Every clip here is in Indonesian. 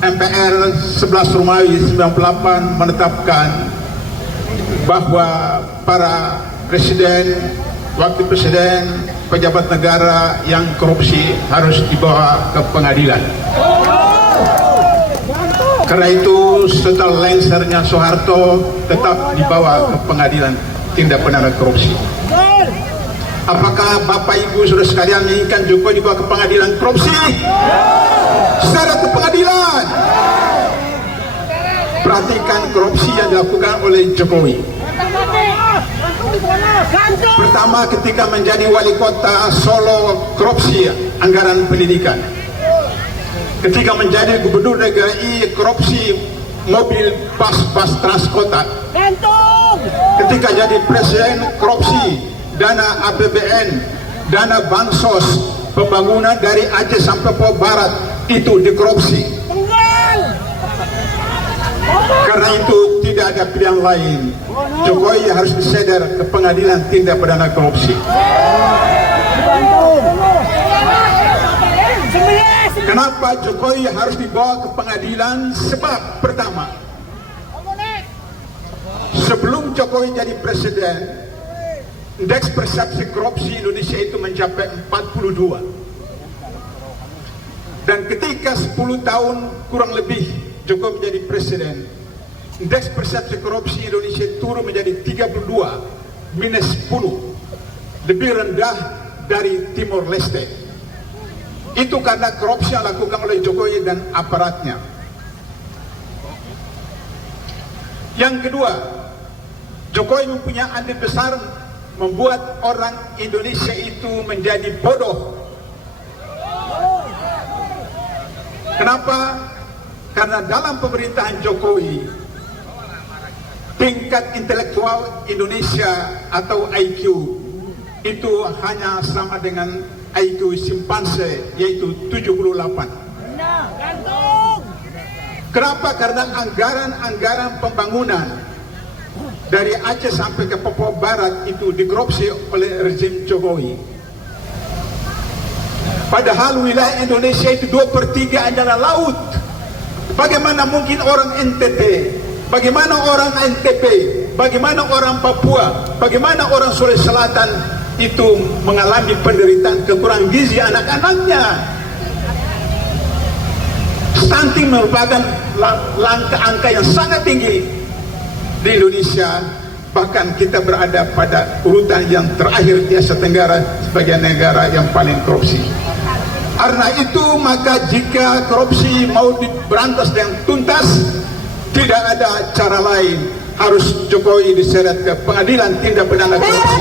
MPR 11 Romawi 98 menetapkan bahwa para presiden, wakil presiden, pejabat negara yang korupsi harus dibawa ke pengadilan. Karena itu setelah lengsernya Soeharto tetap dibawa ke pengadilan tindak pidana korupsi. Apakah Bapak Ibu saudara sekalian menginginkan Jokowi dibawa ke pengadilan korupsi? Secara ke pengadilan. Perhatikan korupsi yang dilakukan oleh Jokowi. Pertama, ketika menjadi wali kota Solo, korupsi anggaran pendidikan. Ketika menjadi gubernur DKI, korupsi mobil bus transkota. Ketika jadi presiden, korupsi dana APBN, dana bansos, pembangunan dari Aceh sampai Papua Barat itu dikorupsi. Karena itu tidak ada pilihan lain. Jokowi harus diseret ke pengadilan tindak pidana korupsi. Kenapa Jokowi harus dibawa ke pengadilan? Sebab pertama, sebelum Jokowi jadi presiden, indeks persepsi korupsi Indonesia itu mencapai 42. Dan ketika 10 tahun kurang lebih Jokowi menjadi presiden, indeks persepsi korupsi Indonesia turun menjadi 32 minus 10, lebih rendah dari Timor Leste. Itu karena korupsi yang dilakukan oleh Jokowi dan aparatnya. Yang kedua, Jokowi mempunyai andil besar membuat orang Indonesia itu menjadi bodoh. Kenapa? Karena dalam pemerintahan Jokowi, tingkat intelektual Indonesia atau IQ itu hanya sama dengan IQ simpanse, yaitu 78. Kenapa? Karena anggaran pembangunan dari Aceh sampai ke Papua Barat itu dikorupsi oleh rezim Jokowi. Padahal wilayah Indonesia itu 2/3 adalah laut. Bagaimana mungkin orang NTT, bagaimana orang NTB, bagaimana orang Papua, bagaimana orang Sulawesi Selatan itu mengalami penderitaan kekurangan gizi anak-anaknya. Stunting merupakan angka yang sangat tinggi di Indonesia. Bahkan kita berada pada urutan yang terakhir di Asia Tenggara sebagai negara yang paling korupsi. Karena itu maka jika korupsi mau diberantas dengan tuntas, tidak ada cara lain, harus Jokowi diseret ke pengadilan tindak pidana korupsi.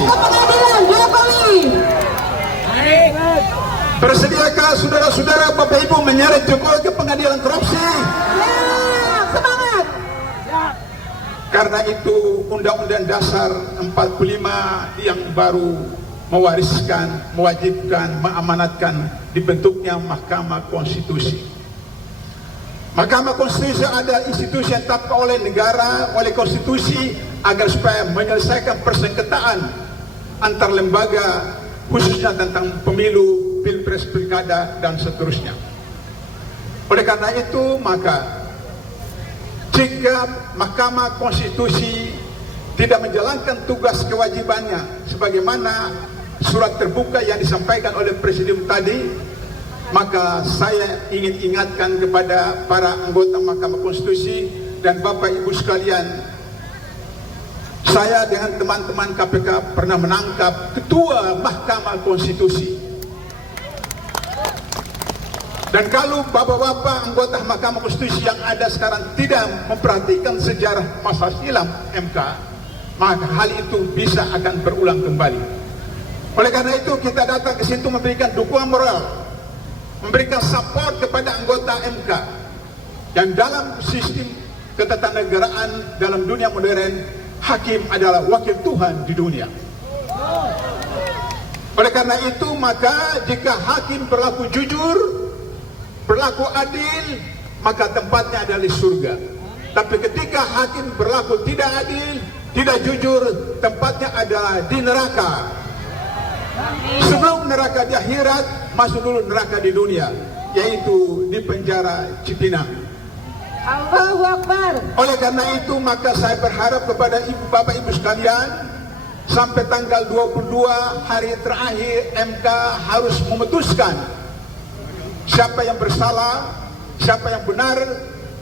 Bersediakah saudara-saudara, Bapak Ibu menyeret Jokowi ke pengadilan korupsi? Semangat. Karena itu Undang-Undang Dasar 45 yang baru mewajibkan, mengamanatkan dibentuknya Mahkamah Konstitusi. Mahkamah Konstitusi adalah institusi yang ditetapkan oleh negara, oleh konstitusi, agar supaya menyelesaikan persengketaan antar lembaga, khususnya tentang pemilu, pilpres, pilkada, dan seterusnya. Oleh karena itu, maka jika Mahkamah Konstitusi tidak menjalankan tugas kewajibannya sebagaimana surat terbuka yang disampaikan oleh Presiden tadi, maka saya ingin ingatkan kepada para anggota Mahkamah Konstitusi dan Bapak Ibu sekalian, saya dengan teman-teman KPK pernah menangkap Ketua Mahkamah Konstitusi. Dan kalau bapak-bapak anggota Mahkamah Konstitusi yang ada sekarang tidak memperhatikan sejarah masa silam MK, maka hal itu bisa akan berulang kembali. Oleh karena itu kita datang ke situ memberikan dukungan moral, memberikan support kepada anggota MK yang dalam sistem ketatanegaraan dalam dunia modern, hakim adalah wakil Tuhan di dunia. Oleh karena itu maka jika hakim berlaku jujur, berlaku adil, maka tempatnya adalah di surga. Tapi ketika hakim berlaku tidak adil, tidak jujur, tempatnya adalah di neraka. Sebelum neraka di akhirat, masuk dulu neraka di dunia. yaitu di penjara Cipinang. Allahu Akbar. Oleh karena itu maka saya berharap kepada Bapak Ibu sekalian, sampai tanggal 22 hari terakhir MK harus memutuskan siapa yang bersalah, siapa yang benar.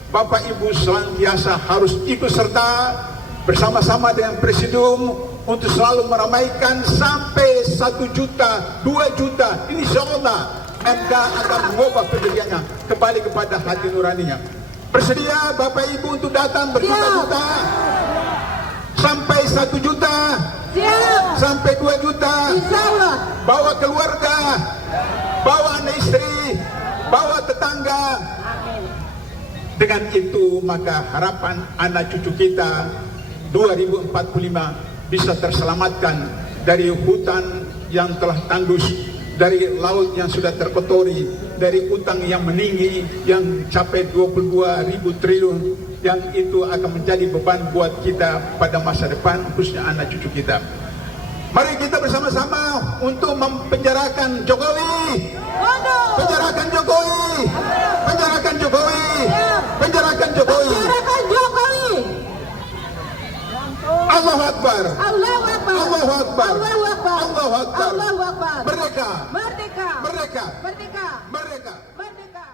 Bapak Ibu senantiasa harus ikut serta bersama-sama dengan Presidium untuk selalu meramaikan sampai 1 juta, 2 juta. Insya Allah MK akan mengubah pendiriannya kembali kepada hati nuraninya. Bersedia Bapak Ibu untuk datang berjuta-juta sampai 1 juta, Siap. sampai 2 juta. Insya Allah. Bawa keluarga, bawa anak istri, bawa tetangga. Dengan itu maka harapan anak cucu kita 2045 bisa terselamatkan dari hutan yang telah tandus, dari laut yang sudah terkotori, dari utang yang meninggi yang capai 22.000 triliun, yang itu akan menjadi beban buat kita pada masa depan, khususnya anak cucu kita. Mari kita bersama-sama untuk mempenjarakan Jokowi. Penjarakan Jokowi. Penjarakan Jokowi. Penjarakan Jokowi. Penjarakan Jokowi. Allahu Akbar. Allahu Akbar. Allahu Akbar. Allahu Akbar. Allahu Akbar. Allahu Akbar. Merdeka. Merdeka. Merdeka. Merdeka. Merdeka. Merdeka.